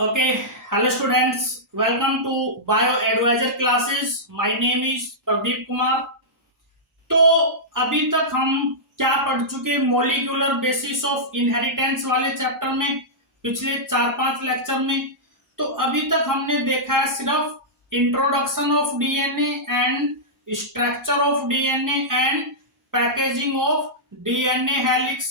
Okay, hello students. Welcome to Bio Advisor classes. My name is Pradeep Kumar. तो अभी तक हम क्या पढ़ चुके मॉलिक्यूलर बेसिस ऑफ इनहेरिटेंस वाले चैप्टर में पिछले 4-5 लेक्चर में. तो अभी तक हमने देखा है सिर्फ introduction of DNA and structure of DNA and packaging of DNA helix.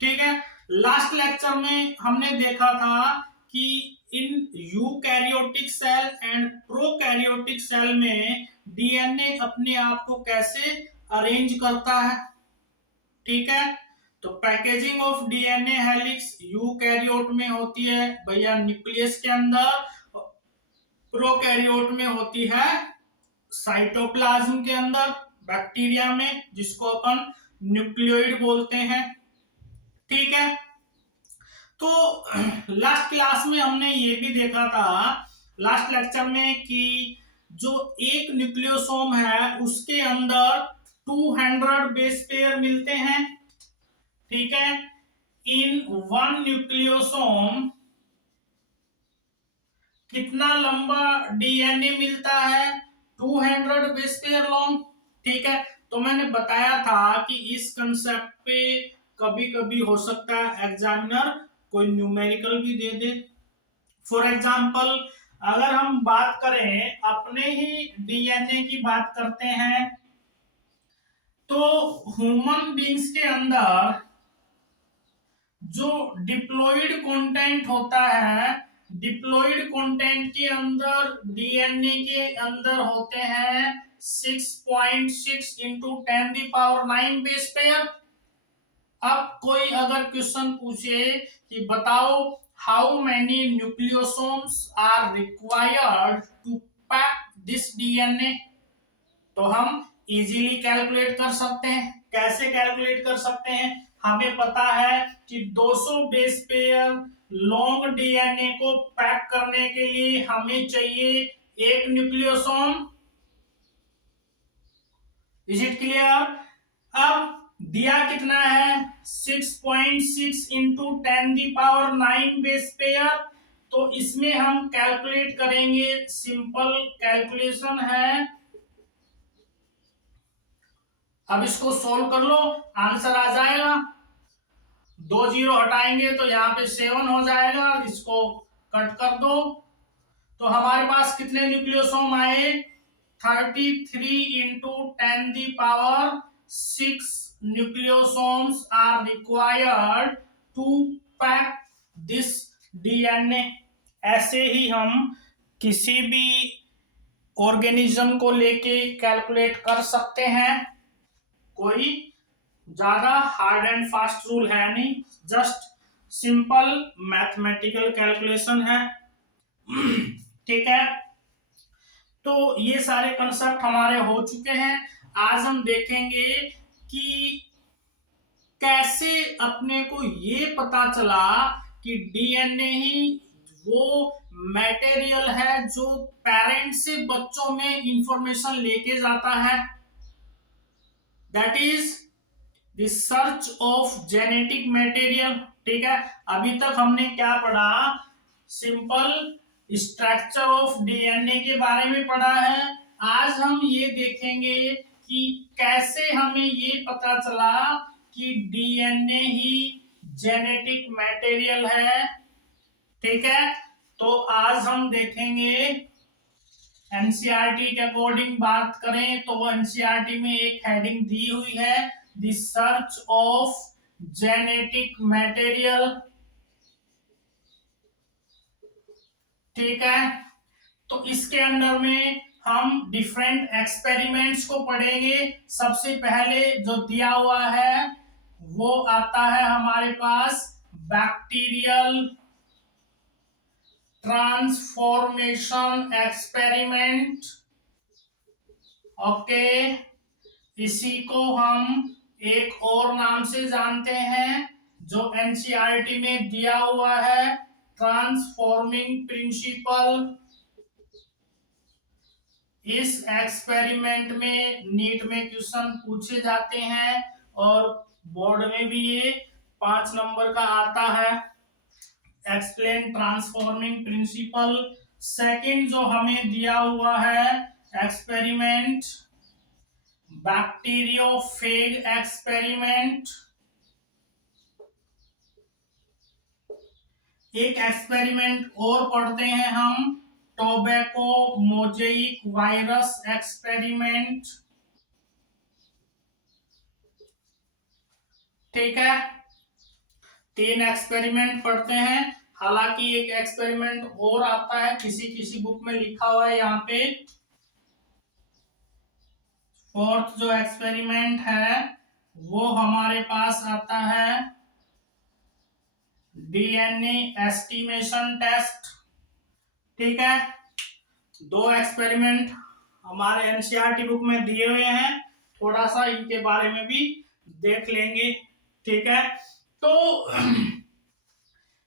ठीक है. लास्ट लेक्चर में हमने देखा था कि in eukaryotic cell and prokaryotic cell में डीएनए अपने आप को कैसे अरेंज करता है. ठीक है. तो packaging of DNA helix eukaryote में होती है भैया न्यूक्लियस के अंदर, प्रोकैरियोट में होती है साइटोप्लाज्म के अंदर बैक्टीरिया में, जिसको अपन न्यूक्लियोइड बोलते हैं. ठीक है. तो लास्ट क्लास में हमने ये भी देखा था लास्ट लेक्चर में कि जो एक न्यूक्लियोसोम है उसके अंदर 200 बेस पेयर मिलते हैं. ठीक है. इन वन न्यूक्लियोसोम कितना लंबा डीएनए मिलता है? 200 बेस पेयर लॉन्ग. ठीक है. तो मैंने बताया था कि इस कंसेप्ट पे कभी कभी हो सकता है एग्जामिनर कोई न्यूमेरिकल भी दे दे. फॉर एग्जाम्पल अगर हम बात करें अपने ही डीएनए की बात करते हैं तो ह्यूमन बींग्स के अंदर जो डिप्लॉइड कंटेंट होता है, डिप्लॉइड कंटेंट के अंदर डीएनए के अंदर होते हैं 6.6 इंटू 10⁹ बेस पेयर. अब कोई अगर क्वेश्चन पूछे कि बताओ how many nucleosomes are required to pack this DNA, तो हम इजीली कैलकुलेट कर सकते हैं. कैसे कैलकुलेट कर सकते हैं? हमें पता है कि 200 बेस पेयर लॉन्ग डीएनए को पैक करने के लिए हमें चाहिए एक न्यूक्लियोसोम. Is it clear? अब दिया कितना है? 6.6 इंटू 10⁹ बेस पेयर. तो इसमें हम कैलकुलेट करेंगे, सिंपल कैलकुलेशन है. अब इसको सोल्व कर लो, आंसर आ जाएगा. 2 जीरो हटाएंगे तो यहाँ पे 7 हो जाएगा. इसको कट कर दो तो हमारे पास कितने न्यूक्लियोसोम आए? 33 into 10⁶ nucleosomes are required to pack this DNA. ऐसे ही हम किसी भी ऑर्गेनिज्म को लेके कैलकुलेट कर सकते हैं. कोई ज्यादा हार्ड एंड फास्ट रूल है नहीं, जस्ट सिंपल मैथमेटिकल कैलकुलेशन है. ठीक है. तो ये सारे कंसेप्ट हमारे हो चुके हैं. आज हम देखेंगे कि कैसे अपने को ये पता चला कि डीएनए ही वो मटेरियल है जो पेरेंट से बच्चों में इंफॉर्मेशन लेके जाता है. That is the search of genetic material. ठीक है. अभी तक हमने क्या पढ़ा? सिंपल स्ट्रक्चर ऑफ डीएनए के बारे में पढ़ा है. आज हम ये देखेंगे कि कैसे हमें ये पता चला कि डीएनए ही जेनेटिक मटेरियल है. ठीक है. तो आज हम देखेंगे एनसीईआरटी के अकॉर्डिंग बात करें तो एनसीईआरटी में एक हेडिंग दी हुई है, the search of genetic material. ठीक है. तो इसके अंदर में हम डिफरेंट एक्सपेरिमेंट्स को पढ़ेंगे. सबसे पहले जो दिया हुआ है वो आता है हमारे पास बैक्टीरियल ट्रांसफॉर्मेशन एक्सपेरिमेंट. ओके. इसी को हम एक और नाम से जानते हैं जो एनसीईआरटी में दिया हुआ है, ट्रांसफॉर्मिंग प्रिंसिपल. इस एक्सपेरिमेंट में नीट में क्वेश्चन पूछे जाते हैं और बोर्ड में भी ये 5 नंबर का आता है. Explain transforming principle. सेकंड जो हमें दिया हुआ है एक्सपेरिमेंट, बैक्टीरियोफेज एक्सपेरिमेंट। एक एक्सपेरिमेंट और पढ़ते हैं हम, टोबैको मोजेइक वायरस एक्सपेरिमेंट। ठीक है, 3 एक्सपेरिमेंट पढ़ते हैं। हालांकि एक एक्सपेरिमेंट और आता है, किसी किसी बुक में लिखा हुआ है यहाँ पे। फोर्थ जो एक्सपेरिमेंट है वो हमारे पास आता है डीएनए एस्टिमेशन टेस्ट। ठीक है, 2 एक्सपेरिमेंट हमारे एनसीईआरटी बुक में दिए हुए हैं, थोड़ा सा इनके बारे में भी देख लेंगे। ठीक है, तो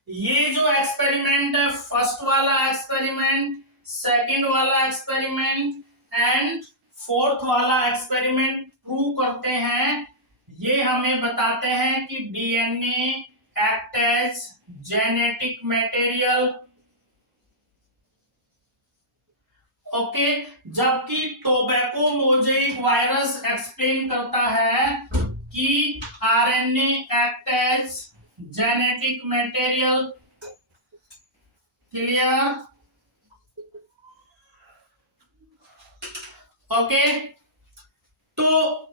ये जो एक्सपेरिमेंट है, फर्स्ट वाला एक्सपेरिमेंट, सेकंड वाला एक्सपेरिमेंट एंड फोर्थ वाला एक्सपेरिमेंट प्रूव करते हैं, ये हमें बताते हैं कि DNA act as genetic material. Okay, जबकि टोबैको मोजेइक वायरस एक्सप्लेन करता है कि RNA act as genetic material. Clear? Okay, तो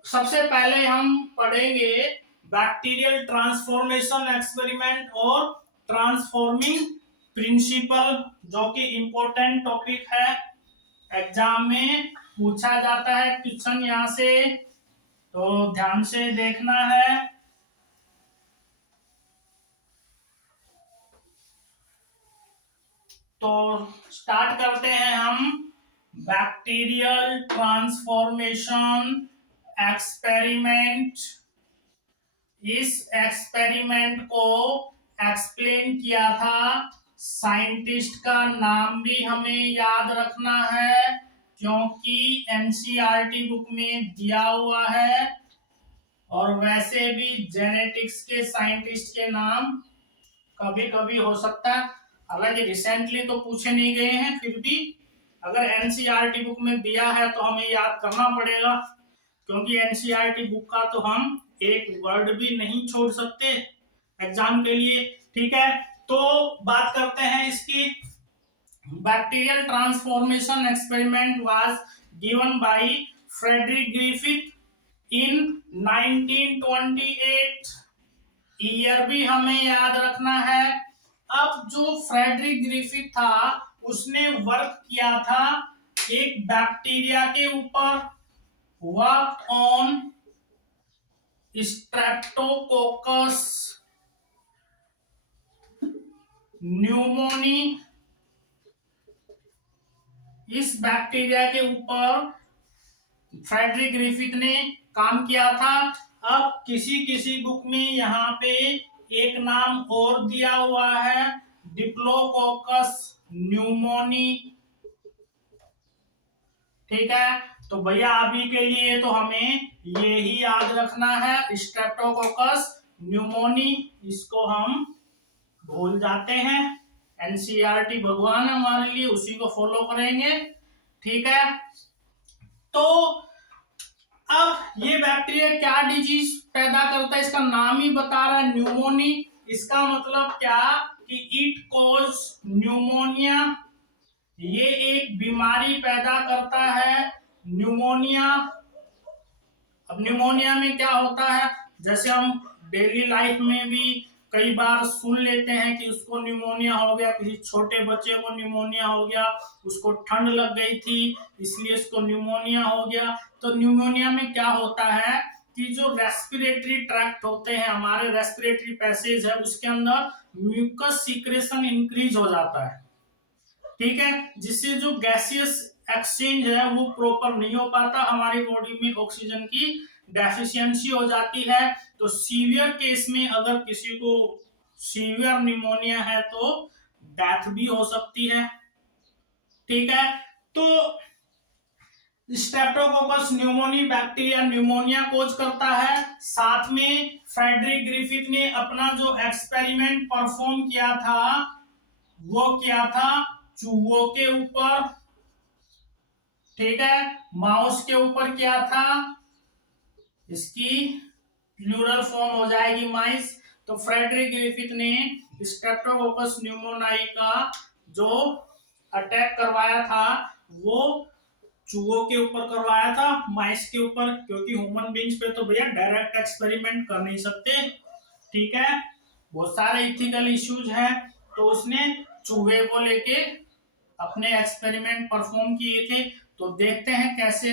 सबसे पहले हम पढ़ेंगे बैक्टीरियल ट्रांसफॉर्मेशन एक्सपेरिमेंट और ट्रांसफॉर्मिंग प्रिंसिपल, जो कि इंपॉर्टेंट टॉपिक है, एग्जाम में पूछा जाता है क्वेश्चन यहां से, तो ध्यान से देखना है। तो स्टार्ट करते हैं हम बैक्टीरियल ट्रांसफॉर्मेशन एक्सपेरिमेंट। इस एक्सपेरिमेंट को एक्सप्लेन किया था, साइंटिस्ट का नाम भी हमें याद रखना है क्योंकि एनसीईआरटी बुक में दिया हुआ है, और वैसे भी जेनेटिक्स के साइंटिस्ट के नाम कभी कभी हो सकता है, हालांकि रिसेंटली तो पूछे नहीं गए हैं, फिर भी अगर एनसीईआरटी बुक में दिया है तो हमें याद करना पड़ेगा, क्योंकि एनसीईआरटी बुक का तो हम एक वर्ड भी नहीं छोड़ सकते एग्जाम के लिए। ठीक है, तो बात करते हैं इसकी। Bacterial transformation experiment was given by Frederick Griffith in 1928। Year भी हमें याद रखना है। अब जो फ्रेडरिक ग्रिफिथ था उसने वर्क किया था एक बैक्टीरिया के ऊपर, वर्क ऑन स्ट्रेप्टोकोकस न्यूमोनी। इस बैक्टीरिया के ऊपर फ्रेडरिक ग्रिफिथ ने काम किया था। अब किसी किसी बुक में यहाँ पे एक नाम और दिया हुआ है, डिप्लोकोकस न्यूमोनी। ठीक है, तो भैया अभी के लिए तो हमें ये ही याद रखना है, स्ट्रेप्टोकोकस न्यूमोनी, इसको हम भूल जाते हैं। एनसीईआरटी भगवान है हमारे लिए, उसी को फॉलो करेंगे। ठीक है, तो अब ये बैक्टीरिया क्या डिजीज पैदा करता है, इसका नाम ही बता रहा है न्यूमोनी। इसका मतलब क्या कि इट कॉज न्यूमोनिया, ये एक बीमारी पैदा करता है न्यूमोनिया। अब न्यूमोनिया में क्या होता है, जैसे हम डेली लाइफ में भी कई बार सुन लेते हैं कि उसको न्यूमोनिया हो गया, किसी छोटे बच्चे को न्यूमोनिया हो गया, उसको ठंड लग गई थी इसलिए उसको न्यूमोनिया हो गया। तो न्यूमोनिया में क्या होता है कि जो रेस्पिरेटरी ट्रैक्ट होते हैं, हमारे रेस्पिरेटरी पैसेज है, उसके अंदर म्यूकस सीक्रेशन इंक्रीज हो जाता है। ठीक है, जिससे जो गैसियस एक्सचेंज है वो प्रॉपर नहीं हो पाता, हमारी बॉडी में ऑक्सीजन की डेफिशिएंसी हो जाती है। तो सीवियर केस में अगर किसी को सीवियर निमोनिया है तो डेथ भी हो सकती है। ठीक है, तो स्ट्रेप्टोकोकस न्यूमोनी बैक्टीरिया न्यूमोनिया कोज करता है। साथ में फ्रेडरिक ग्रिफिथ ने अपना जो एक्सपेरिमेंट परफॉर्म किया था वो क्या था, चूहों के ऊपर, ठीक है। माउस के ऊपर क्या था, इसकी प्लूरल फॉर्म हो जाएगी माइस। तो फ्रेडरिक ग्रिफिथ ने स्ट्रेप्टोकोकस न्यूमोनाई का जो अटैक करवाया था वो चूहों के ऊपर करवाया था, माइस के ऊपर, क्योंकि ह्यूमन बींग्स पे तो भैया डायरेक्ट एक्सपेरिमेंट कर नहीं सकते, ठीक है। बहुत सारे इथिकल इश्यूज हैं, तो उसने चूहे को लेके अपने एक्सपेरिमेंट परफॉर्म किए थे। तो देखते हैं कैसे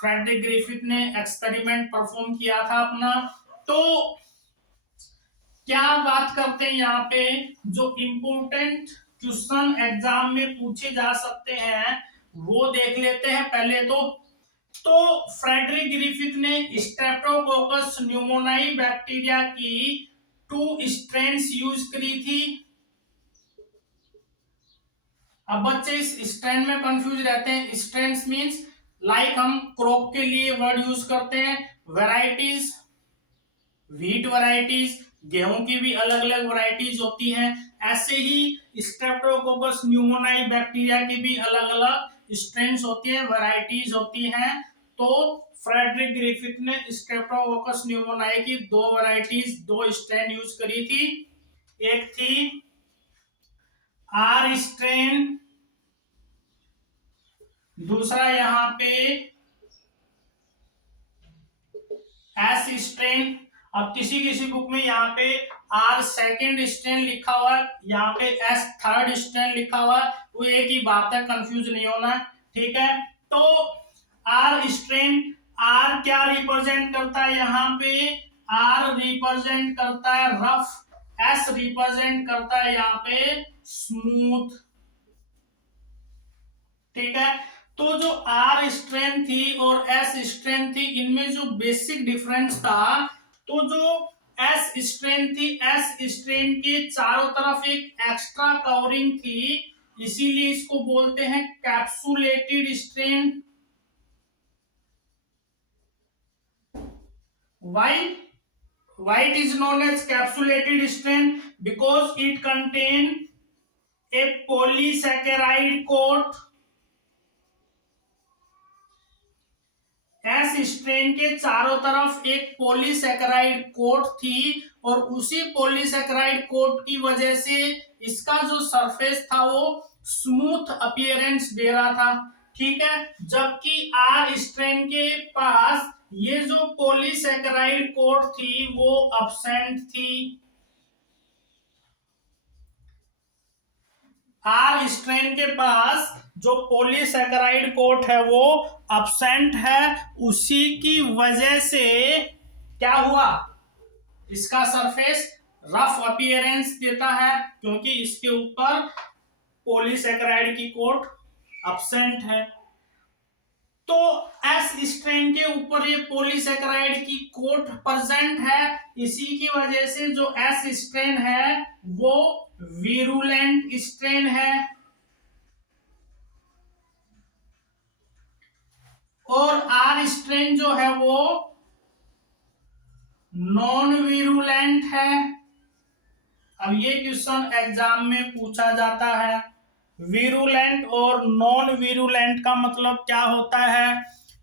फ्रेडरिक ग्रिफिथ ने एक्सपेरिमेंट परफॉर्म किया था अपना। तो क्या बात करते हैं यहाँ पे, जो इम्पोर्टेंट क्वेश्चन एग्जाम में पूछे जा सकते हैं वो देख लेते हैं पहले तो फ्रेडरिक ग्रिफिथ ने स्ट्रेप्टोकोकस न्यूमोनाई बैक्टीरिया की 2 स्ट्रेन्स यूज करी थी। अब बच्चे इस स्ट्रेन में कंफ्यूज रहते हैं। स्ट्रेन्स मींस लाइक हम क्रॉप के लिए वर्ड यूज करते हैं, वैरायटीज, व्हीट वैरायटीज, गेहूं की भी अलग अलग वैरायटीज होती हैं, ऐसे ही स्ट्रेप्टोकोकस न्यूमोनाई बैक्टीरिया की भी अलग अलग स्ट्रेन्स होती है, वैरायटीज होती हैं। तो फ्रेडरिक ग्रिफिथ ने स्ट्रेप्टोकोकस न्यूमोनाई की 2 वैरायटीज, 2 स्ट्रेन यूज करी थी। एक थी आर स्ट्रेन, दूसरा यहाँ पे एस स्ट्रेन। अब किसी किसी बुक में यहाँ पे आर सेकेंड स्ट्रेन लिखा हुआ है, यहाँ पे एस थर्ड स्ट्रेन लिखा हुआ है, वो एक ही बात है, कंफ्यूज नहीं होना, ठीक है। तो आर स्ट्रेन, आर क्या रिप्रेजेंट करता है यहाँ पे, आर रिप्रेजेंट करता है रफ, एस रिप्रेजेंट करता है यहाँ पे स्मूथ, ठीक है। तो जो आर स्ट्रेन थी और एस स्ट्रेन थी, इनमें जो बेसिक डिफरेंस था, तो जो एस स्ट्रेन थी, एस स्ट्रेन के चारों तरफ एक एक्स्ट्रा कवरिंग थी, इसीलिए इसको बोलते हैं capsulated strain. why it is known as capsulated strain? Because it contain a polysaccharide coat। S strain के चारों तरफ एक पॉलीसैकेराइड कोट थी, और उसी पॉलीसैकेराइड कोट की वजह से इसका जो सरफेस था वो स्मूथ अपीयरेंस दे रहा था, ठीक है। जबकि आर स्ट्रेन के पास ये जो पॉलीसैकेराइड कोट थी वो अब्सेंट थी। आर स्ट्रेन के पास जो पॉलीसैकेराइड कोट है वो अब्सेंट है, उसी की वजह से क्या हुआ, इसका सरफेस रफ अपीयरेंस देता है, क्योंकि इसके ऊपर पॉलीसैकेराइड की कोट अब्सेंट है। तो एस स्ट्रेन के ऊपर ये पॉलीसैकेराइड की कोट प्रेजेंट है, इसी की वजह से जो एस स्ट्रेन है वो वीरुलेंट स्ट्रेन है, और आर स्ट्रेन जो है वो नॉन वीरुलेंट है। अब ये क्वेश्चन एग्जाम में पूछा जाता है, वीरुलेंट और नॉन वीरुलेंट का मतलब क्या होता है।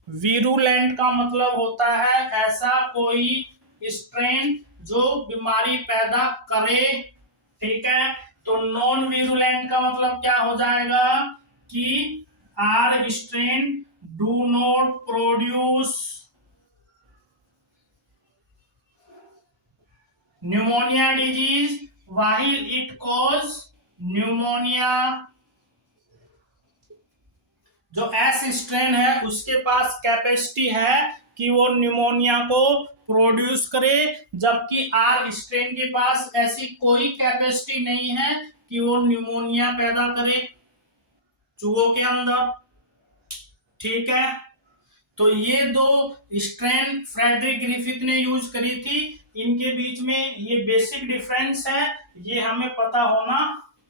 वीरुलेंट का मतलब होता है ऐसा कोई स्ट्रेन जो बीमारी पैदा करे, ठीक है। तो नॉन वीरुलेंट का मतलब क्या हो जाएगा कि R strain do not produce pneumonia disease while it cause pneumonia। जो एस स्ट्रेन है उसके पास कैपेसिटी है कि वो न्यूमोनिया को प्रोड्यूस करे, जबकि आर स्ट्रेन के पास ऐसी कोई कैपेसिटी नहीं है कि वो न्यूमोनिया पैदा करे चूहों के अंदर, ठीक है। तो ये 2 स्ट्रेन फ्रेडरिक ग्रिफिथ ने यूज करी थी, इनके बीच में ये बेसिक डिफरेंस है, ये हमें पता होना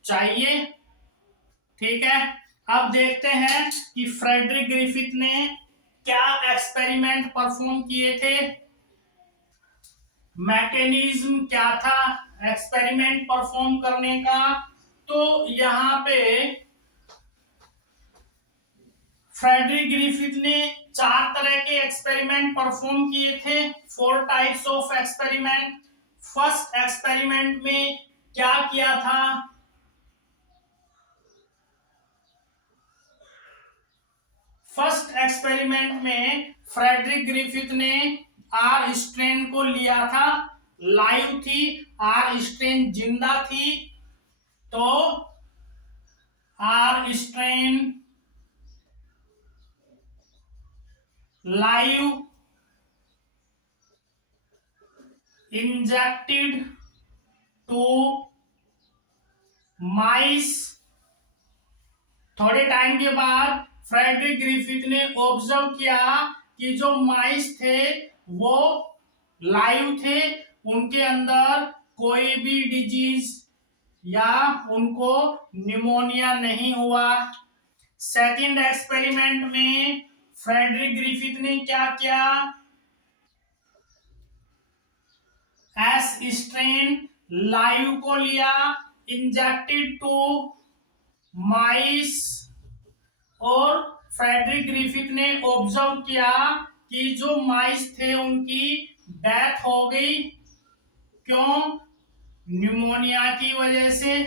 चाहिए, ठीक है। अब देखते हैं कि फ्रेडरिक ग्रिफिथ ने क्या एक्सपेरिमेंट परफॉर्म किए थे, मैकेनिज्म क्या था एक्सपेरिमेंट परफॉर्म करने का। तो यहाँ पे फ्रेडरिक ग्रिफिथ ने 4 तरह के एक्सपेरिमेंट परफॉर्म किए थे, 4 types of experiment. First experiment में क्या किया था? फर्स्ट एक्सपेरिमेंट में फ्रेडरिक ग्रिफिथ ने आर स्ट्रेन को लिया था, लाइव थी, आर स्ट्रेन जिंदा थी, तो R strain live injected to mice. थोड़े टाइम के बाद फ्रेडरिक ग्रिफिथ ने ऑब्जर्व किया कि जो माइस थे वो लाइव थे, उनके अंदर कोई भी डिजीज या उनको निमोनिया नहीं हुआ। सेकंड एक्सपेरिमेंट में फ्रेडरिक ग्रिफिथ ने क्या किया? एस स्ट्रेन लाइव को लिया, इंजेक्टेड टू माइस, और फ्रेडरिक ग्रिफिथ ने ऑब्जर्व किया कि जो माइस थे उनकी डेथ हो गई। क्यों? निमोनिया की वजह से।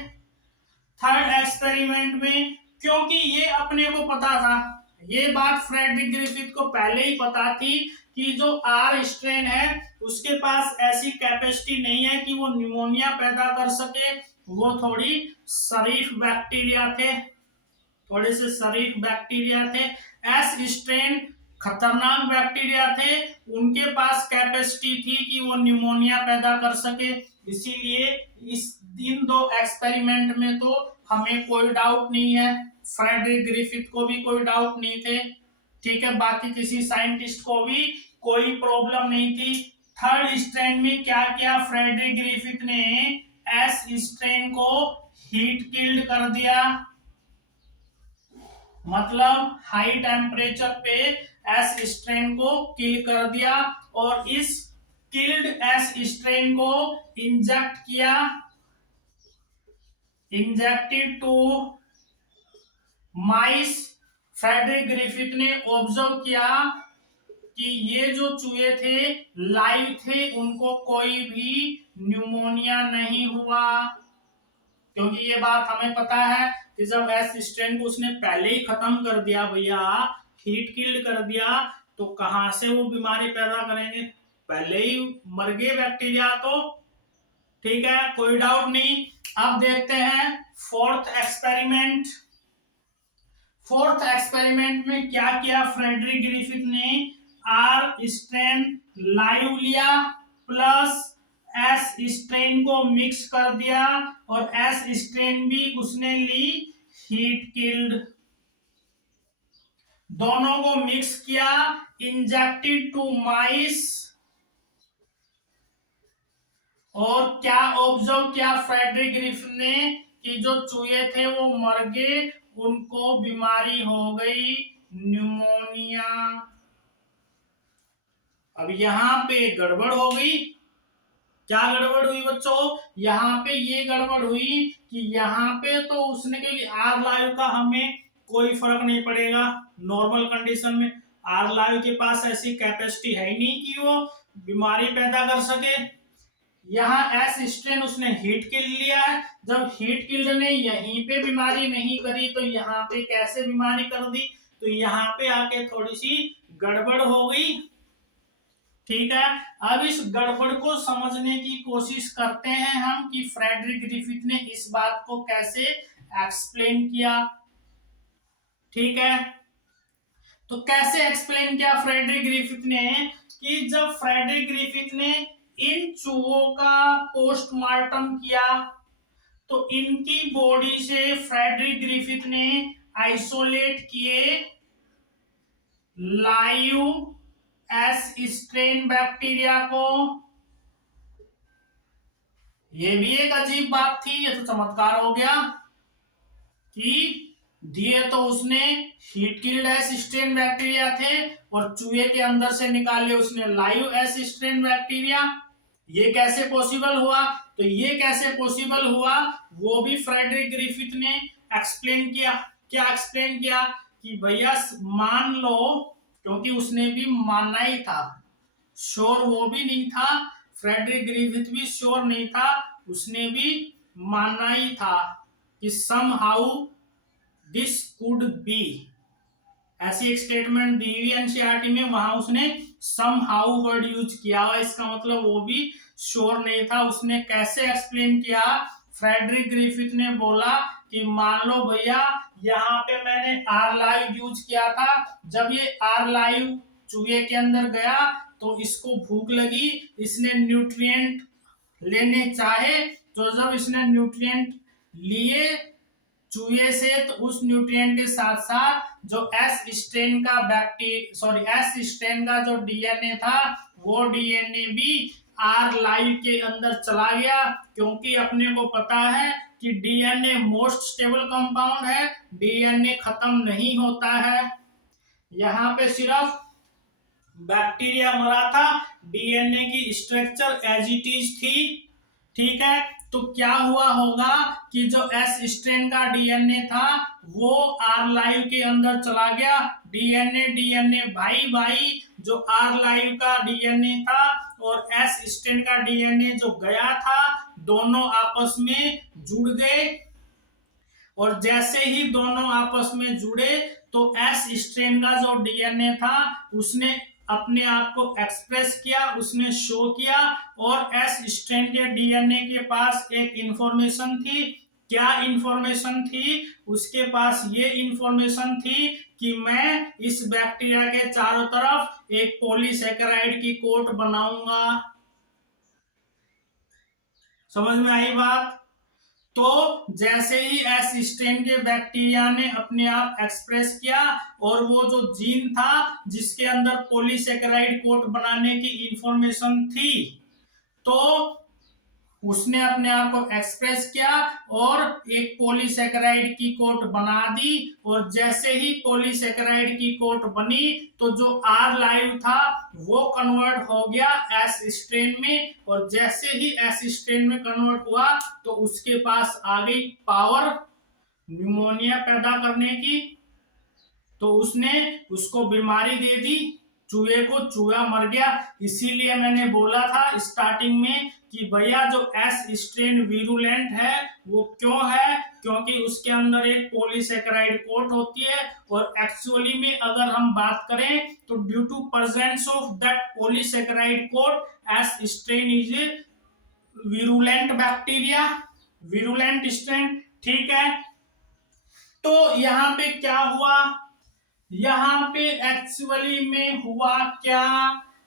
थर्ड एक्सपेरिमेंट में, क्योंकि ये अपने को पता था, ये बात फ्रेडरिक ग्रिफिथ को पहले ही पता थी कि जो आर स्ट्रेन है उसके पास ऐसी कैपेसिटी नहीं है कि वो निमोनिया पैदा कर सके। वो थोड़ी शरीफ बैक्टीरिया थे, थोड़े से शरीफ बैक्टीरिया थे। एस स्ट्रेन खतरनाक बैक्टीरिया थे, उनके पास कैपेसिटी थी कि वो निमोनिया पैदा कर सके। इसीलिए इन 2 एक्सपेरिमेंट में तो हमें कोई डाउट नहीं है, फ्रेडरिक ग्रिफिथ को भी कोई डाउट नहीं थे, ठीक है, बाकी किसी साइंटिस्ट को भी कोई प्रॉब्लम नहीं थी। थर्ड स्ट्रेन में क्या किया फ्रेडरिक ग्रिफिथ ने? एस स्ट्रेन को हीट किल्ड कर दिया, मतलब हाई टेम्परेचर पे एस स्ट्रेन को किल कर दिया, और इस किल्ड एस स्ट्रेन को इंजेक्ट किया, injected to mice. Frederick Griffith ने ऑब्जर्व किया कि ये जो चूहे थे लाइव थे, उनको कोई भी न्यूमोनिया नहीं हुआ, क्योंकि ये बात हमें पता है कि जब एस स्ट्रेन को उसने पहले ही खत्म कर दिया भैया, हीट किल्ड कर दिया, तो कहां से वो बीमारी पैदा करेंगे? पहले ही मर गए बैक्टीरिया तो, ठीक है, कोई डाउट नहीं। अब देखते हैं फोर्थ एक्सपेरिमेंट। फोर्थ एक्सपेरिमेंट में क्या किया फ्रेडरिक ग्रिफिथ ने? आर स्ट्रेन लाइव लिया प्लस एस स्ट्रेन को मिक्स कर दिया, और एस स्ट्रेन भी उसने ली हीट किल्ड। दोनों को मिक्स किया, इंजेक्टेड टू माइस, और क्या ऑब्जर्व किया फ्रेडरिक ग्रिफिथ ने? कि जो चूहे थे वो मर गए, उनको बीमारी हो गई न्यूमोनिया। अब यहां पे गड़बड़ हो गई। क्या गड़बड़ हुई बच्चों? यहाँ पे ये गड़बड़ हुई कि यहाँ पे तो उसने के आर लाइव का हमें कोई फर्क नहीं पड़ेगा नॉर्मल कंडीशन में, आर लाइव के पास ऐसी कैपेसिटी है ही नहीं कि वो बीमारी पैदा कर सके। यहाँ एस स्ट्रेन उसने हीट किल लिया है, जब हीट किल ने यहीं पे बीमारी नहीं करी तो यहाँ पे कैसे बीमारी कर दी? तो यहाँ पे आके थोड़ी सी गड़बड़ हो गई, ठीक है। अब इस गड़बड़ को समझने की कोशिश करते हैं हम कि फ्रेडरिक ग्रिफिथ ने इस बात को कैसे एक्सप्लेन किया, ठीक है। तो कैसे एक्सप्लेन किया फ्रेडरिक ग्रिफिथ ने? कि जब फ्रेडरिक ग्रिफिथ ने इन चूहों का पोस्टमार्टम किया तो इनकी बॉडी से फ्रेडरिक ग्रिफिथ ने आइसोलेट किए लाइव एस स्ट्रेन बैक्टीरिया को। ये भी एक अजीब बात थी, ये तो चमत्कार हो गया कि दिए तो उसने heat killed S strain bacteria थे और चूहे के अंदर से निकाले उसने लाइव एस स्ट्रेन बैक्टीरिया। ये कैसे पॉसिबल हुआ? तो ये कैसे पॉसिबल हुआ वो भी फ्रेडरिक ग्रिफिथ ने एक्सप्लेन किया। क्या एक्सप्लेन किया? कि भैया मान लो, क्योंकि उसने भी मानना ही था, श्योर वो भी नहीं था, फ्रेडरिक ग्रिफिथ भी श्योर नहीं था, उसने भी मानना ही था कि somehow this could be. ऐसी एक स्टेटमेंट दी हुई एनसीईआरटी में, वहां उसने सम हाउ वर्ड यूज किया हुआ, इसका मतलब वो भी श्योर नहीं था। उसने कैसे एक्सप्लेन किया? फ्रेडरिक ग्रिफिथ ने बोला कि मान लो भैया यहाँ पे मैंने आर लाइव यूज किया था, जब ये आर लाइव चूहे के अंदर गया तो इसको भूख लगी, इसने न्यूट्रिएंट लेने चाहे, तो जब इसने न्यूट्रिएंट लिए चूहे से, तो उस न्यूट्रिएंट के साथ साथ जो एस स्ट्रेन का एस स्ट्रेन का जो डीएनए था, वो डीएनए भी आर लाइव के अंदर चला गया, क्योंकि अपने को पता है कि डीएनए मोस्ट स्टेबल कंपाउंड है, डीएनए खत्म नहीं होता है। यहाँ पे सिर्फ बैक्टीरिया मरा था, डीएनए की स्ट्रक्चर एज इट इज थी। ठीक है, तो क्या हुआ होगा कि जो एस स्ट्रेन का डीएनए था वो आर लाइव के अंदर चला गया, डीएनए डीएनए भाई भाई, जो आर लाइव का डीएनए था और एस स्ट्रेन का डीएनए जो गया था, दोनों आपस में जुड़ गए, और जैसे ही दोनों आपस में जुड़े तो एस स्ट्रेन का जो डीएनए था उसने अपने आप को एक्सप्रेस किया, उसने शो किया, और एस स्ट्रेन के डीएनए के पास एक इंफॉर्मेशन थी। क्या इंफॉर्मेशन थी? उसके पास ये इंफॉर्मेशन थी कि मैं इस बैक्टीरिया के चारों तरफ एक पॉलीसेकेराइड की कोट बनाऊंगा। समझ में आई बात? तो जैसे ही एस स्ट्रेन के बैक्टीरिया ने अपने आप एक्सप्रेस किया, और वो जो जीन था जिसके अंदर पॉलीसेकेराइड कोट बनाने की इंफॉर्मेशन थी, तो उसने अपने आप को एक्सप्रेस किया और एक पॉलीसेकेराइड की कोट बना दी, और जैसे ही पॉलीसेकेराइड की कोट बनी तो जो आर लाइव था वो कन्वर्ट हो गया एस स्ट्रेन में, और जैसे ही एस स्ट्रेन में कन्वर्ट हुआ तो उसके पास आ गई पावर न्यूमोनिया पैदा करने की, तो उसने उसको बीमारी दे दी, चूहे को, चूहा मर गया। इसीलिए मैंने बोला था स्टार्टिंग में कि भैया जो एस स्ट्रेन वीरुलेंट है वो क्यों है? क्योंकि उसके अंदर एक पॉलीसेकेराइड कोट होती है, और एक्चुअली में अगर हम बात करें तो due to presence of that polysaccharide coat S strain is a virulent bacteria, virulent strain. ठीक है, तो यहाँ पे क्या हुआ? यहाँ पे एक्चुअली में हुआ क्या?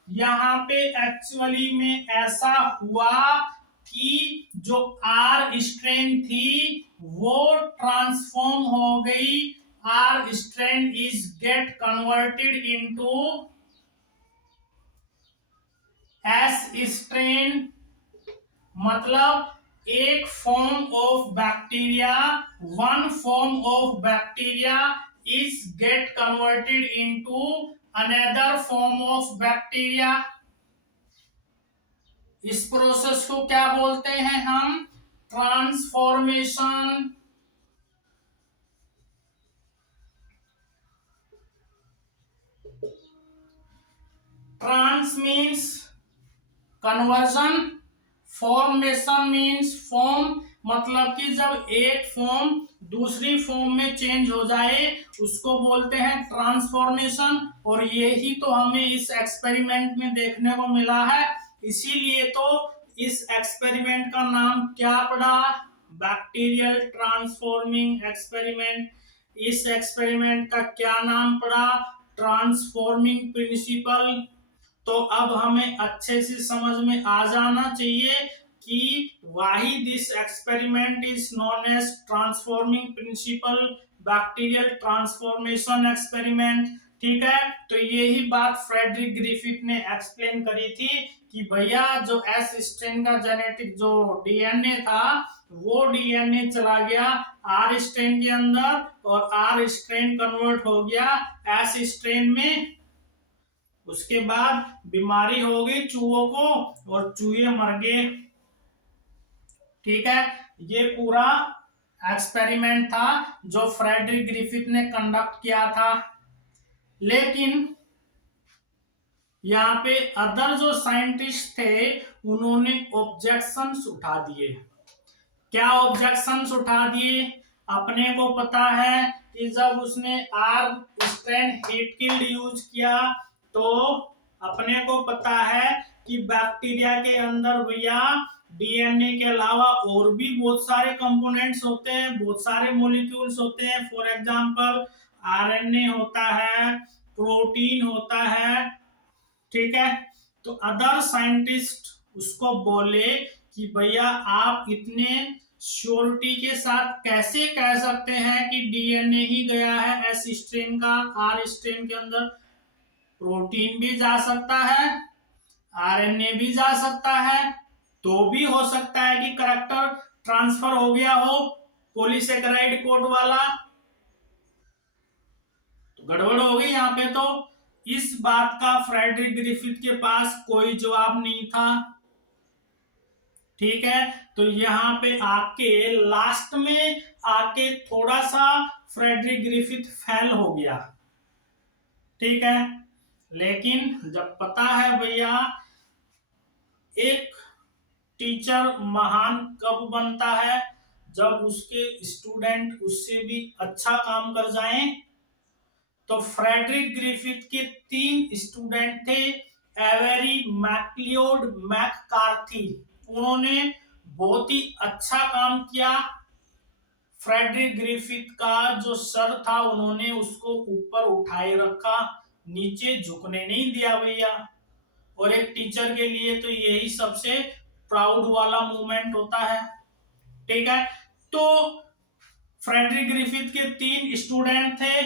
यहाँ पे एक्चुअली में ऐसा हुआ कि जो आर स्ट्रेन थी वो ट्रांसफॉर्म हो गई, R strain is get converted into S strain, मतलब एक form of bacteria, one form of bacteria is get converted into another form of bacteria। इस प्रोसेस को क्या बोलते हैं हम? Transformation. Trans means conversion, formation means form, मतलब कि जब एक फॉर्म दूसरी फॉर्म में चेंज हो जाए उसको बोलते हैं ट्रांसफॉर्मेशन, और यही तो हमें इस एक्सपेरिमेंट में देखने को मिला है। इसीलिए तो इस एक्सपेरिमेंट का नाम क्या पड़ा? Bacterial transforming experiment. इस एक्सपेरिमेंट का क्या नाम पड़ा? Transforming principle. तो अब हमें अच्छे से समझ में आ जाना चाहिए कि why this experiment is known as transforming principle, bacterial transformation experiment. ठीक है, तो यही बात फ्रेडरिक ग्रिफिथ ने एक्सप्लेन करी थी कि भैया जो एस स्ट्रेन का जेनेटिक जो डीएनए था वो डीएनए चला गया आर स्ट्रेन के अंदर, और आर स्ट्रेन कन्वर्ट हो गया एस स्ट्रेन में, उसके बाद बीमारी हो गई चूहों को और चूहे मर गए। ठीक है, ये पूरा एक्सपेरिमेंट था जो फ्रेडरिक ग्रिफिथ ने कंडक्ट किया था। लेकिन यहाँ पे अदर जो साइंटिस्ट थे उन्होंने ऑब्जेक्शंस उठा दिए। क्या ऑब्जेक्शंस उठा दिए? अपने को पता है कि जब उसने R strain heat killed use किया तो अपने को पता है कि बैक्टीरिया के अंदर भैया डीएनए के अलावा और भी बहुत सारे कंपोनेंट्स होते हैं, बहुत सारे मॉलिक्यूल्स होते हैं। फॉर एग्जांपल आरएनए होता है, प्रोटीन होता है। ठीक है, तो अदर साइंटिस्ट उसको बोले कि भैया आप इतने श्योरिटी के साथ कैसे कह सकते हैं कि डीएनए ही गया है एस स्ट्रेन का आर स्ट्रेन के अंदर? प्रोटीन भी जा सकता है, आरएनए भी जा सकता है, तो भी हो सकता है कि करैक्टर ट्रांसफर हो गया हो पॉलीसेकेराइड कोड वाला। तो गड़बड़ हो गई यहाँ पे। तो इस बात का फ्रेडरिक ग्रिफिथ के पास कोई जवाब नहीं था। ठीक है, तो यहाँ पे आके लास्ट में आके थोड़ा सा फ्रेडरिक ग्रिफिथ फेल हो गया। ठीक है, लेकिन जब पता है भैया एक टीचर महान कब बनता है? जब उसके स्टूडेंट उससे भी अच्छा काम कर जाएं। तो फ्रेडरिक ग्रिफिथ के 3 स्टूडेंट थे, एवेरी, मैक्लियोड, मैककार्थी। उन्होंने बहुत ही अच्छा काम किया। फ्रेडरिक ग्रिफिथ का जो सर था उन्होंने उसको ऊपर उठाए रखा, नीचे झुकने नहीं दिया भैया। और एक टीचर के लिए तो यही सबसे प्राउड वाला मोमेंट होता है। ठीक है, तो फ्रेडरिक ग्रिफिथ के 3 स्टूडेंट थे।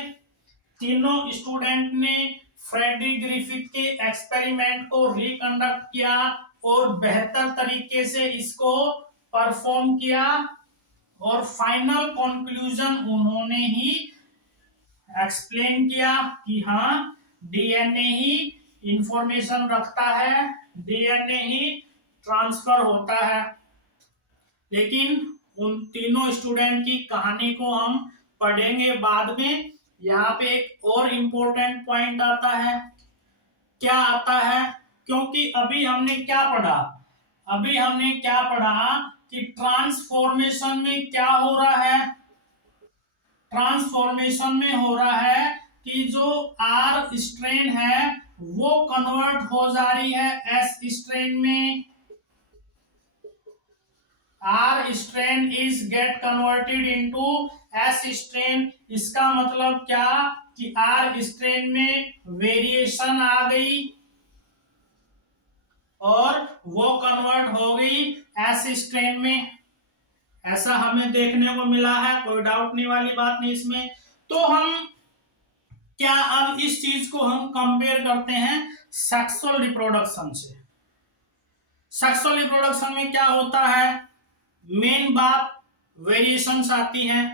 तीनों स्टूडेंट ने फ्रेडरिक ग्रिफिथ के एक्सपेरिमेंट को रिकंडक्ट किया और बेहतर तरीके से इसको परफॉर्म किया। और फाइनल कंक्लूजन उन्होंने ही एक्सप्लेन किया कि हाँ, डीएनए ही इंफॉर्मेशन रखता है, डीएनए ही ट्रांसफर होता है। लेकिन उन तीनों स्टूडेंट की कहानी को हम पढ़ेंगे बाद में। यहाँ पे एक और इम्पोर्टेंट पॉइंट आता है। क्या आता है? क्योंकि अभी हमने क्या पढ़ा? अभी हमने क्या पढ़ा कि ट्रांसफॉर्मेशन में क्या हो रहा है? ट्रांसफॉर्मेशन में हो रहा है कि जो आर स्ट्रेन है वो कन्वर्ट हो जा रही है एस स्ट्रेन में। Are strain is get converted into S strain. इसका मतलब क्या कि आर स्ट्रेन में वेरिएशन आ गई और वो कन्वर्ट हो गई एस स्ट्रेन में। ऐसा हमें देखने को मिला है, कोई डाउट नहीं वाली बात नहीं इसमें। तो हम क्या अब इस चीज को हम कंपेयर करते हैं सेक्सुअल रिप्रोडक्शन से। सेक्सुअल रिप्रोडक्शन में क्या होता है? मेन बात वेरिएशंस आती हैं।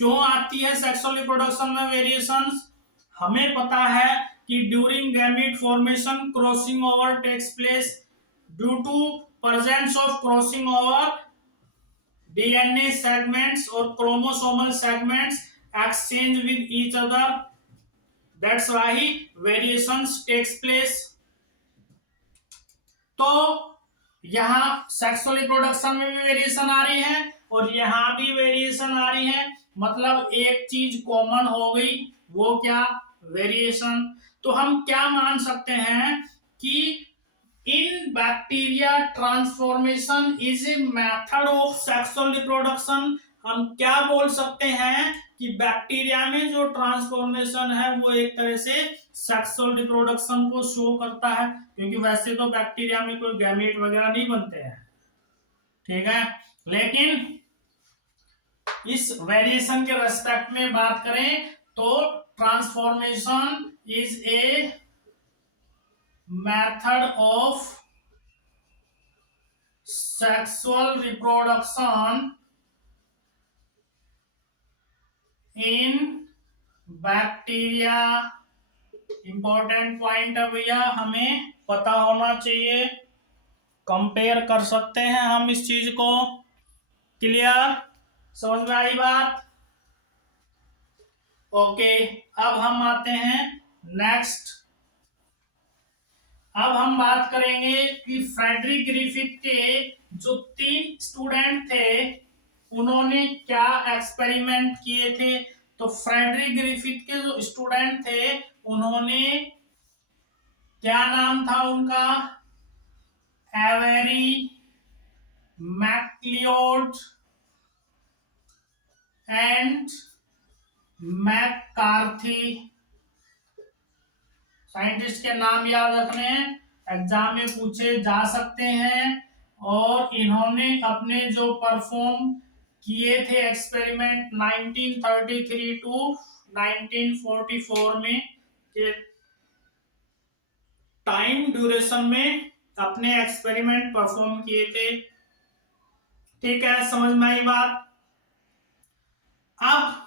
क्यों आती है सेक्सुअल रिप्रोडक्शन में वेरिएशंस? हमें पता है कि during gamete formation crossing over takes place due to presence of crossing over DNA segments और chromosomal segments exchange with each other, that's why variations takes place. तो यहाँ सेक्सुअल रिप्रोडक्शन में भी वेरिएशन आ रही है और यहाँ भी वेरिएशन आ रही है। मतलब एक चीज कॉमन हो गई, वो क्या? वेरिएशन। तो हम क्या मान सकते हैं कि इन bacteria transformation is a method of sexual reproduction. हम क्या बोल सकते हैं कि बैक्टीरिया में जो ट्रांसफॉर्मेशन है वो एक तरह से सेक्सुअल रिप्रोडक्शन को शो करता है, क्योंकि वैसे तो बैक्टीरिया में कोई गैमेट वगैरह नहीं बनते हैं। ठीक है, लेकिन इस वेरिएशन के रेस्पेक्ट में बात करें तो transformation is a method of sexual reproduction in bacteria important point है भैया, हमें पता होना चाहिए, कंपेयर कर सकते हैं हम इस चीज को। क्लियर, समझ में आई बात? ओके, अब हम आते हैं नेक्स्ट। अब हम बात करेंगे कि फ्रेडरिक ग्रिफिथ के जो 3 स्टूडेंट थे उन्होंने क्या एक्सपेरिमेंट किए थे। तो फ्रेडरिक ग्रिफिथ के जो स्टूडेंट थे उन्होंने, क्या नाम था उनका, Avery, MacLeod and McCarthy. Scientist के नाम याद रखने हैं, एग्जाम में पूछे जा सकते हैं। और इन्होंने अपने जो परफॉर्म किए थे एक्सपेरिमेंट 1933 टू 1944 में के टाइम ड्यूरेशन में अपने एक्सपेरिमेंट परफॉर्म किए थे। ठीक है, समझ में आई बात? अब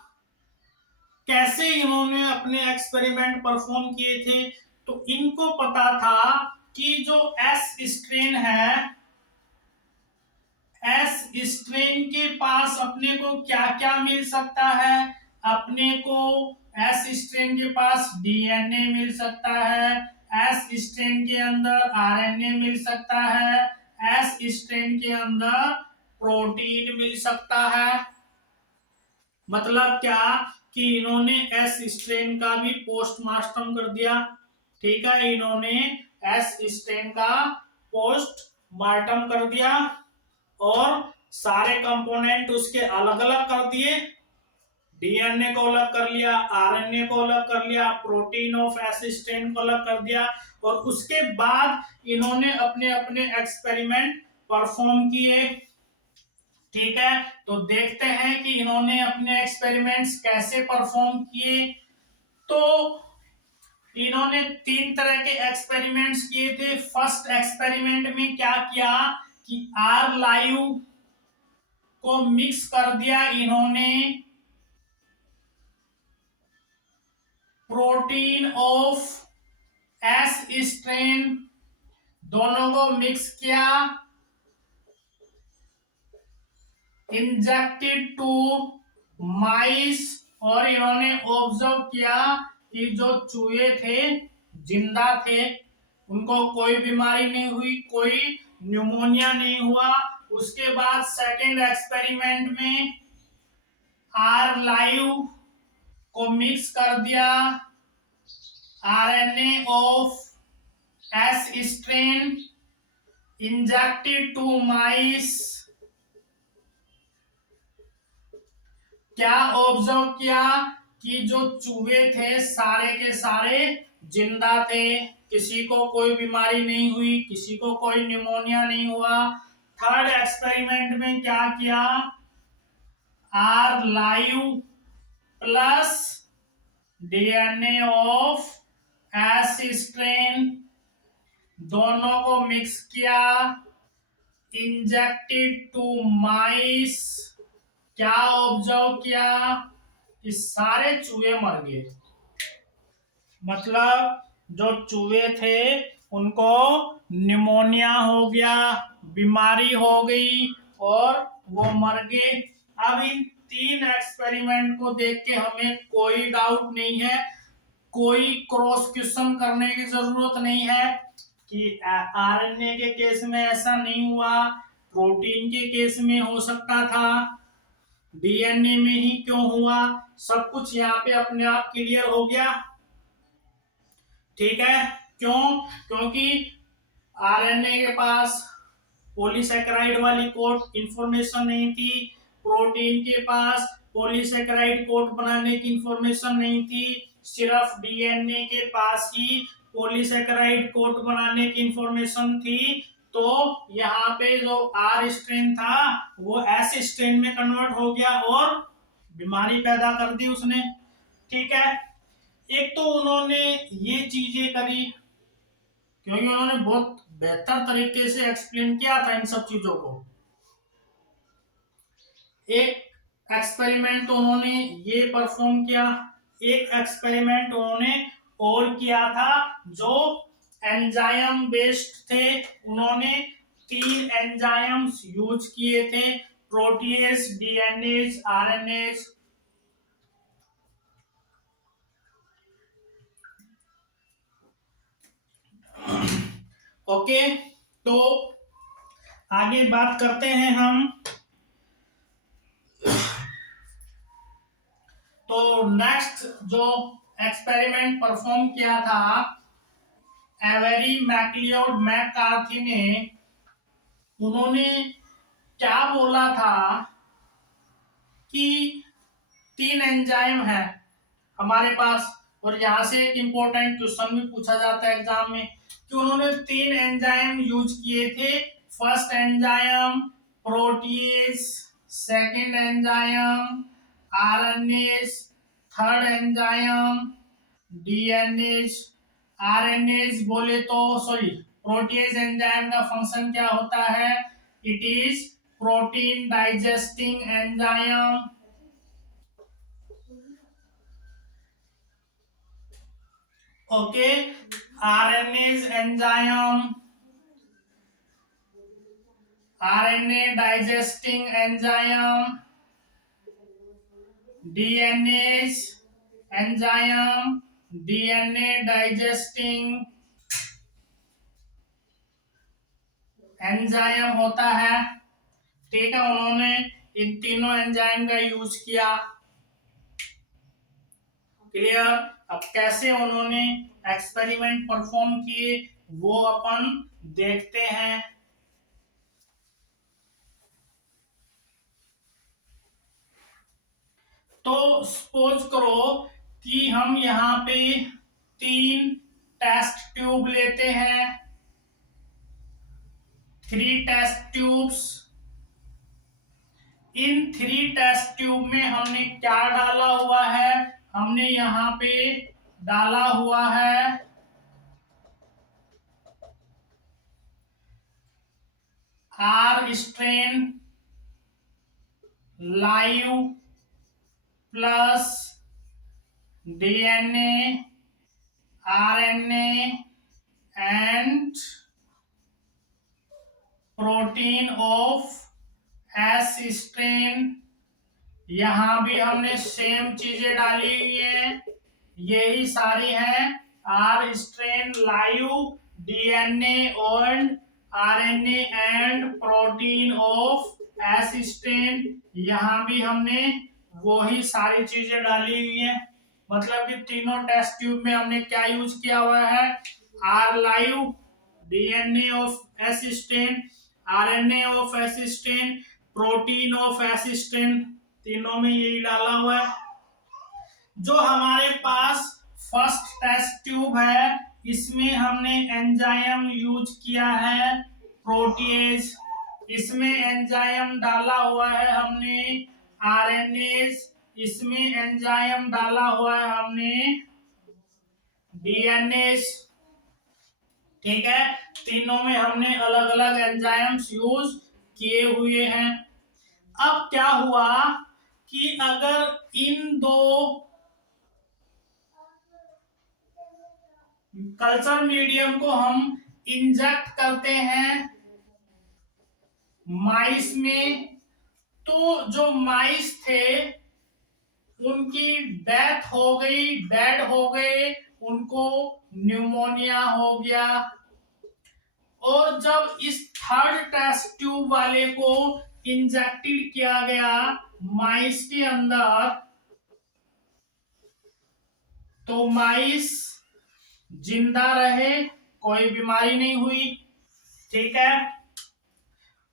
कैसे इन्होंने अपने एक्सपेरिमेंट परफॉर्म किए थे, तो इनको पता था कि जो एस स्ट्रेन है, एस स्ट्रेन के पास अपने को क्या क्या मिल सकता है। अपने को एस स्ट्रेन के पास डीएनए मिल सकता है, एस स्ट्रेन के अंदर आरएनए मिल सकता है, एस स्ट्रेन के अंदर प्रोटीन मिल सकता है। मतलब क्या कि इन्होंने एस स्ट्रेन का भी पोस्टमार्टम कर दिया। ठीक है, इन्होंने एस स्ट्रेन का पोस्टमार्टम कर दिया और सारे कंपोनेंट उसके अलग अलग कर दिए। डीएनए को अलग कर लिया, आरएनए को अलग कर लिया, प्रोटीन ऑफ एस स्ट्रेन को अलग कर दिया। और उसके बाद इन्होंने अपने अपने एक्सपेरिमेंट परफॉर्म किए। ठीक है, तो देखते हैं कि इन्होंने अपने एक्सपेरिमेंट्स कैसे परफॉर्म किए। तो इन्होंने 3 तरह के एक्सपेरिमेंट्स किए थे। फर्स्ट एक्सपेरिमेंट में क्या किया कि आर लाइव को मिक्स कर दिया इन्होंने प्रोटीन ऑफ एस स्ट्रेन, दोनों को मिक्स किया, इंजेक्टेड टू माइस, और इन्होंने ऑब्जर्व किया कि जो चूहे थे जिंदा थे, उनको कोई बीमारी नहीं हुई, कोई न्यूमोनिया नहीं हुआ। उसके बाद सेकेंड एक्सपेरिमेंट में आर लाइव को मिक्स कर दिया RNA of S strain, injected to mice. क्या ऑब्जर्व किया कि जो चूहे थे सारे के सारे जिंदा थे, किसी को कोई बीमारी नहीं हुई, किसी को कोई निमोनिया नहीं हुआ। थर्ड एक्सपेरिमेंट में क्या किया, R live plus DNA of S strain, दोनों को मिक्स किया, इंजेक्टेड टू माइस। क्या ऑब्जर्व किया कि सारे चूहे मर गए। मतलब जो चूहे थे उनको निमोनिया हो गया, बीमारी हो गई और वो मर गए। अब इन 3 एक्सपेरिमेंट को देख के हमें कोई डाउट नहीं है, कोई क्रॉस क्वेश्चन करने की जरूरत नहीं है कि आरएनए के केस में ऐसा नहीं हुआ, प्रोटीन के केस में हो सकता था, डीएनए में ही क्यों हुआ। सब कुछ यहाँ पे अपने आप क्लियर हो गया। ठीक है, क्यों? क्योंकि आरएनए के पास पॉलीसेकेराइड वाली कोड इंफॉर्मेशन नहीं थी, प्रोटीन के पास पॉलीसेकेराइड कोड बनाने की इंफॉर्मेशन नहीं थी, सिर्फ डीएनए के पास ही पॉलीसेकेराइड कोड बनाने की इंफॉर्मेशन थी। तो यहाँ पे जो आर स्ट्रेन था वो एस स्ट्रेन में कन्वर्ट हो गया और बीमारी पैदा कर दी उसने। ठीक है, एक तो उन्होंने ये चीजें करी क्योंकि उन्होंने बहुत बेहतर तरीके से एक्सप्लेन किया था इन सब चीजों को। एक एक्सपेरिमेंट तो उन्होंने ये परफॉर्म किया, एक एक्सपेरिमेंट उन्होंने और किया था। जो एंजाइम बेस्ड थे उन्होंने 3 एंजाइम्स यूज किए थे, प्रोटीएज, डीएनएज, आरएनएज। ओके, तो आगे बात करते हैं हम। तो नेक्स्ट जो एक्सपेरिमेंट परफॉर्म किया था एवेरी मैक्लियोड मैककार्थी ने, उन्होंने क्या बोला था कि 3 एंजाइम है हमारे पास, और यहां से एक इंपॉर्टेंट क्वेश्चन भी पूछा जाता है एग्जाम में कि उन्होंने 3 एंजाइम यूज किए थे। First enzyme protease, second enzyme RNase, third enzyme DNAs. RNase बोले तो सॉरी, प्रोटीएज एंजाइम का फंक्शन क्या होता है? It is protein digesting enzyme. Okay, RNase enzyme, RNA digesting enzyme, DNAs enzyme, DNA digesting enzyme होता है। ठीक है, उन्होंने इन तीनों एंजाइम का यूज किया। क्लियर? अब कैसे उन्होंने एक्सपेरिमेंट परफॉर्म किए वो अपन देखते हैं। तो सपोज करो कि हम यहाँ पे 3 टेस्ट ट्यूब लेते हैं, 3 टेस्ट ट्यूब्स। इन 3 टेस्ट ट्यूब में हमने क्या डाला हुआ है? हमने यहाँ पे डाला हुआ है are strain live plus DNA, RNA and protein of S strain. यहां भी हमने सेम चीजें डाली हुई है, यही सारी हैं, आर स्ट्रेन लाइव, डीएनए और RNA and protein of S strain. यहां भी हमने वही सारी चीजें डाली हुई है। मतलब कि तीनों टेस्ट ट्यूब में हमने क्या यूज किया हुआ है? R live, DNA of S strain, RNA of S strain, protein of S strain, तीनों में यही डाला हुआ है। जो हमारे पास फर्स्ट टेस्ट ट्यूब है इसमें हमने एंजाइम यूज किया है प्रोटीएज, इसमें एंजाइम डाला हुआ है हमने आरएनएज, इसमें एंजाइम डाला हुआ है हमने डीएनएज। ठीक है, तीनों में हमने अलग अलग एंजाइम्स यूज किए हुए हैं। अब क्या हुआ कि अगर इन दो कल्चर मीडियम को हम इंजेक्ट करते हैं माइस में, तो जो माइस थे उनकी डेथ हो गई, डेड हो गए, उनको न्यूमोनिया हो गया। और जब इस थर्ड टेस्ट ट्यूब वाले को इंजेक्टेड किया गया माइस के अंदर, तो माइस जिंदा रहे, कोई बीमारी नहीं हुई। ठीक है,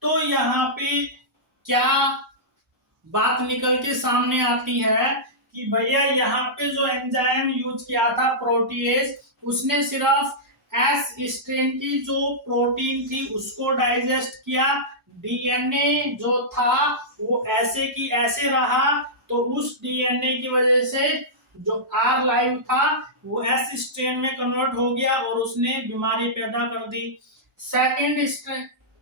तो यहाँ पे क्या बात निकल के सामने आती है कि भैया यहाँ पे जो एंजाइम यूज किया था प्रोटीएज, उसने सिर्फ एस स्ट्रेन की जो प्रोटीन थी उसको डाइजेस्ट किया, डीएनए जो था वो ऐसे की ऐसे रहा। तो उस डीएनए की वजह से जो आर लाइव था वो एस स्ट्रेन में कन्वर्ट हो गया और उसने बीमारी पैदा कर दी। सेकेंड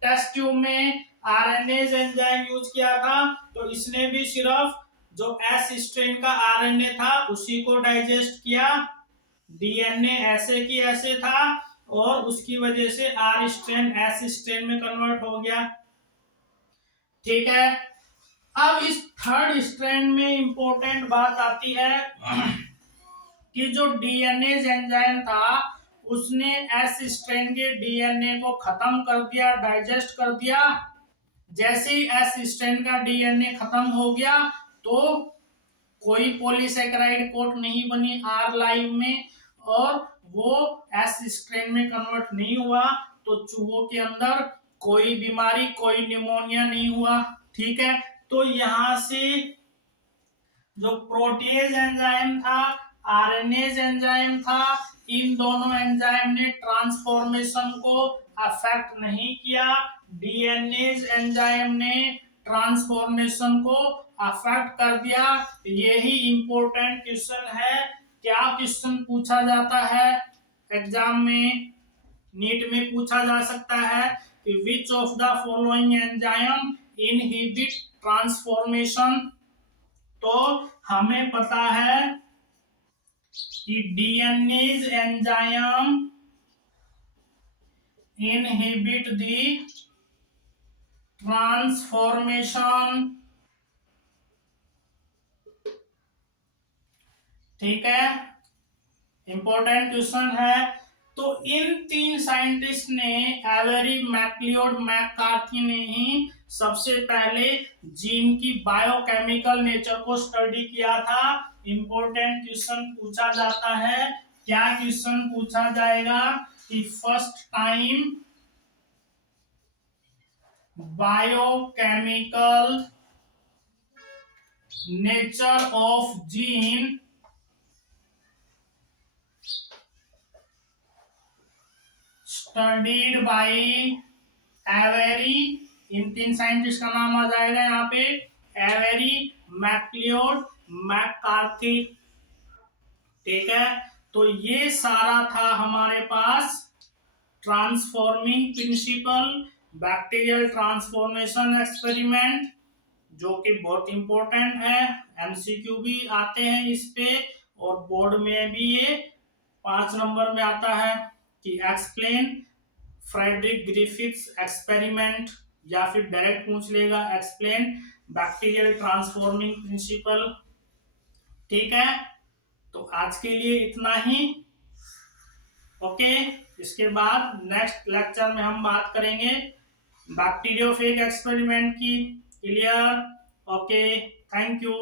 टेस्ट ट्यूब में आरएनए एंजाइम यूज किया था, तो इसने भी सिर्फ जो एस स्ट्रेन का आरएनए था उसी को डाइजेस्ट किया, डीएनए ऐसे की ऐसे था और उसकी वजह से आर स्ट्रैंड एस स्ट्रैंड में कन्वर्ट हो गया। ठीक है, अब इस थर्ड स्ट्रैंड में इंपॉर्टेंट बात आती है कि जो डीएनए एंजाइम था उसने एस स्ट्रैंड के डीएनए को खत्म कर दिया, डाइजेस्ट कर दिया। जैसे ही एस स्ट्रैंड का डीएनए खत्म हो गया तो कोई पॉलीसेकेराइड कोट नहीं बनी आर लाइव में और वो एस स्ट्रेन में कन्वर्ट नहीं हुआ, तो चूहों के अंदर कोई बीमारी, कोई निमोनिया नहीं हुआ। ठीक है, तो यहां से जो प्रोटीएज एंजाइम था, आरएनएज एंजाइम था, इन दोनों एंजाइम ने ट्रांसफॉर्मेशन को अफेक्ट नहीं किया। डीएनएज एंजाइम ने ट्रांसफॉर्मेशन को अफेक्ट कर दिया। यही इंपॉर्टेंट क्वेश्चन है। क्या क्वेश्चन पूछा जाता है एग्जाम में, नीट में पूछा जा सकता है कि which of the following enzyme inhibit transformation. तो हमें पता है कि DNAs enzyme inhibit the transformation. ठीक है, इंपॉर्टेंट क्वेश्चन है। तो इन तीन साइंटिस्ट ने, एवेरी, मैक्लियोड, मैककार्थी ने ही सबसे पहले जीन की बायोकेमिकल नेचर को स्टडी किया था। इंपॉर्टेंट क्वेश्चन पूछा जाता है। क्या क्वेश्चन पूछा जाएगा कि first time biochemical nature of gene studied by Avery. इन तीन साइंटिस्ट का नाम आ जाएगा यहाँ पे, एवेरी, मैक्लियोड, मैककार्थी। ठीक है, तो ये सारा था हमारे पास transforming principle, bacterial transformation experiment, जो कि बहुत इंपॉर्टेंट है। एमसीक्यू भी आते हैं इस पे और बोर्ड में भी ये 5 नंबर में आता है कि एक्सप्लेन फ्रेडरिक ग्रिफिथ्स एक्सपेरिमेंट, या फिर डायरेक्ट पूछ लेगा एक्सप्लेन बैक्टीरियल ट्रांसफॉर्मिंग प्रिंसिपल। ठीक है, तो आज के लिए इतना ही। ओके, इसके बाद नेक्स्ट लेक्चर में हम बात करेंगे बैक्टीरियोफेज एक्सपेरिमेंट की। क्लियर? Okay, thank you.